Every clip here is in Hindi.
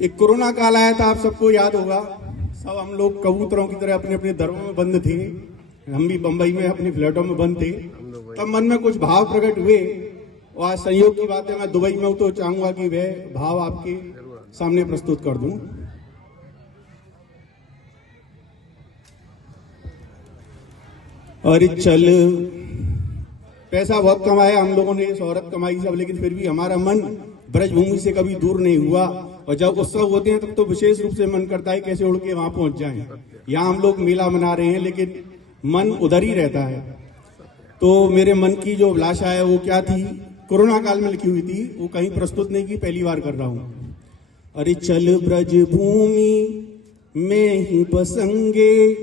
एक कोरोना काल आया था, आप सबको याद होगा। सब हम लोग कबूतरों की तरह अपने अपने दरों में बंद थे। हम भी बंबई में अपनी फ्लैटों में बंद थे। तब मन में कुछ भाव प्रकट हुए और आज संयोग की बात है, मैं दुबई में हूं तो चाहूंगा कि वह भाव आपके सामने प्रस्तुत कर दूं। अरे चल, पैसा बहुत कमाया हम लोगों ने, शोहरत कमाई सब, लेकिन फिर भी हमारा मन ब्रजभूमि से कभी दूर नहीं हुआ। और जब उत्सव होते हैं तब तो विशेष रूप से मन करता है कैसे उड़ के वहां पहुंच जाएं। यहाँ हम लोग मेला मना रहे हैं लेकिन मन उधर ही रहता है। तो मेरे मन की जो अभिलाषा है वो क्या थी, कोरोना काल में लिखी हुई थी, वो कहीं प्रस्तुत नहीं की, पहली बार कर रहा हूं। अरे चल ब्रजभूमि में ही बसंगे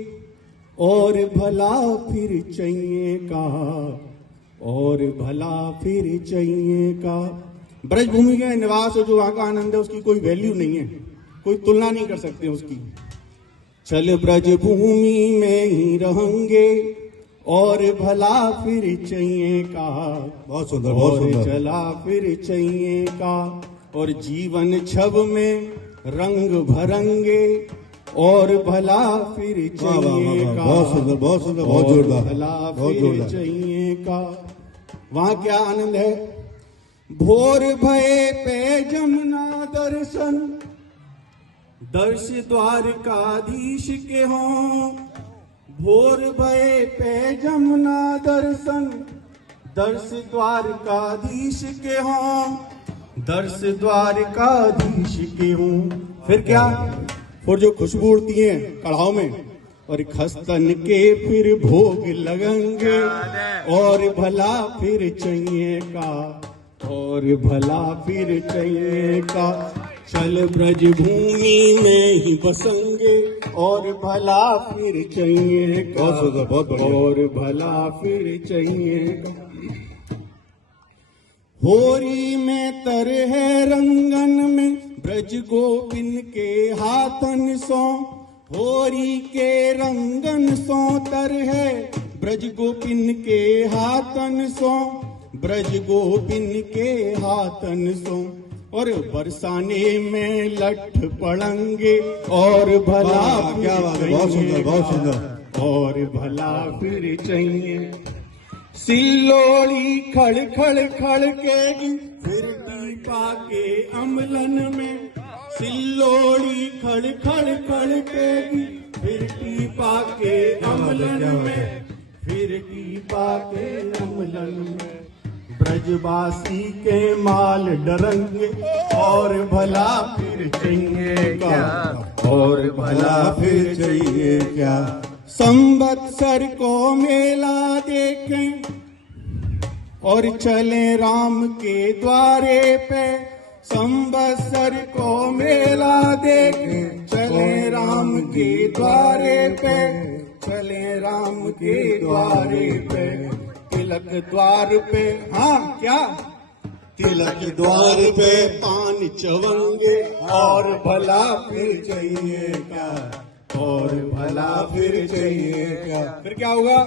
और भला फिर चाहिए का, और भला फिर चाहिए का। ब्रजभूमि का निवास है, जो वहां का आनंद है, उसकी कोई वैल्यू नहीं है, कोई तुलना नहीं कर सकते उसकी। चल ब्रजभूमि में ही रहेंगे और भला फिर चाहिए का, बहुत सुंदर, बहुत सुंदर। चला फिर चाहिए का, और जीवन छब में रंग भरंगे और भला फिर चाहिए का। बहुत सुंदर, बहुत सुंदर, बहुत जोरदार, भला बहुत फिर जोरदार। चाहिए का। वहां क्या आनंद है। भोर भये पे जमुना दर्शन, दर्श द्वारकाधीश के हों। भोर भये पे जमुना दर्शन, दर्श द्वारकाधीश के हों, दर्श द्वारकाधीश के हों। फिर क्या, और जो खुशबू उड़ती है कढ़ाव में, और खस्तन के फिर भोग लगेंगे और भला फिर चाहिए का, और भला फिर चाहिए का। चल ब्रजभूमि में ही बसेंगे और भला फिर चाहिए का, बहुत सुंदर, बहुत बढ़िया। और भला फिर चाहिए का। होरी में तर है रंगन में ब्रज गोपिन के हाथन सो, होरी के रंगन सो तर है ब्रज गोपिन के हाथन सो, ब्रज गोपिन के हाथन सो। और बरसाने में लठ पड़ेंगे और भला क्या बात है, बहुत सुंदर, बहुत सुंदर। और भला फिर चाहिए। सिल्लोड़ी खड़ खड़ खड़केगी फिर दीपा के अमलन में, सिल्लोड़ी खड़ खड़ खड़केगी फिर दीपा के अमलन में, फिर दीपा के अमलन में। ब्रजवासी के माल डरेंगे और भला फिर चाहिए क्या, और भला फिर चाहिए क्या। संवत्सर को मेला देखें और चले राम के द्वारे पे, संवत्सर को मेला देखें चले राम के द्वारे पे, चले राम के द्वारे पे। तिलक द्वार पे, हाँ क्या, तिलक द्वार पे पान चवंगे और भला फिर चाहिए क्या, और भला फिर चाहिए क्या। फिर क्या होगा।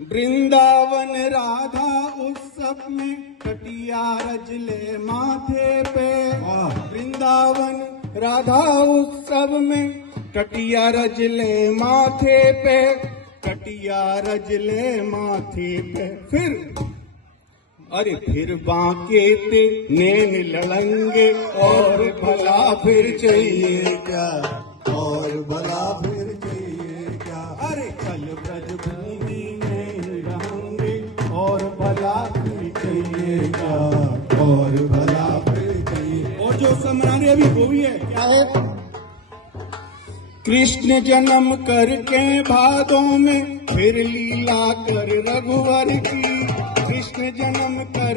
वृंदावन राधा उत्सव में कटिया रजले माथे पे, वृंदावन राधा उत्सव में कटिया रजले माथे पे, कटिया रजले माथे पे। फिर अरे फिर बांके ते नैन लड़ेंगे और भला फिर चाहिए क्या, और भला फिर चाहिए क्या। अरे चल ब्रजभूमि में रहेंगे और भला फिर चाहिए क्या, और भला फिर चाहिए। और जो समराने अभी वो भी है, क्या है। कृष्ण जन्म करके भादों में फिर लीला कर रघुवर की, कृष्ण जन्म कर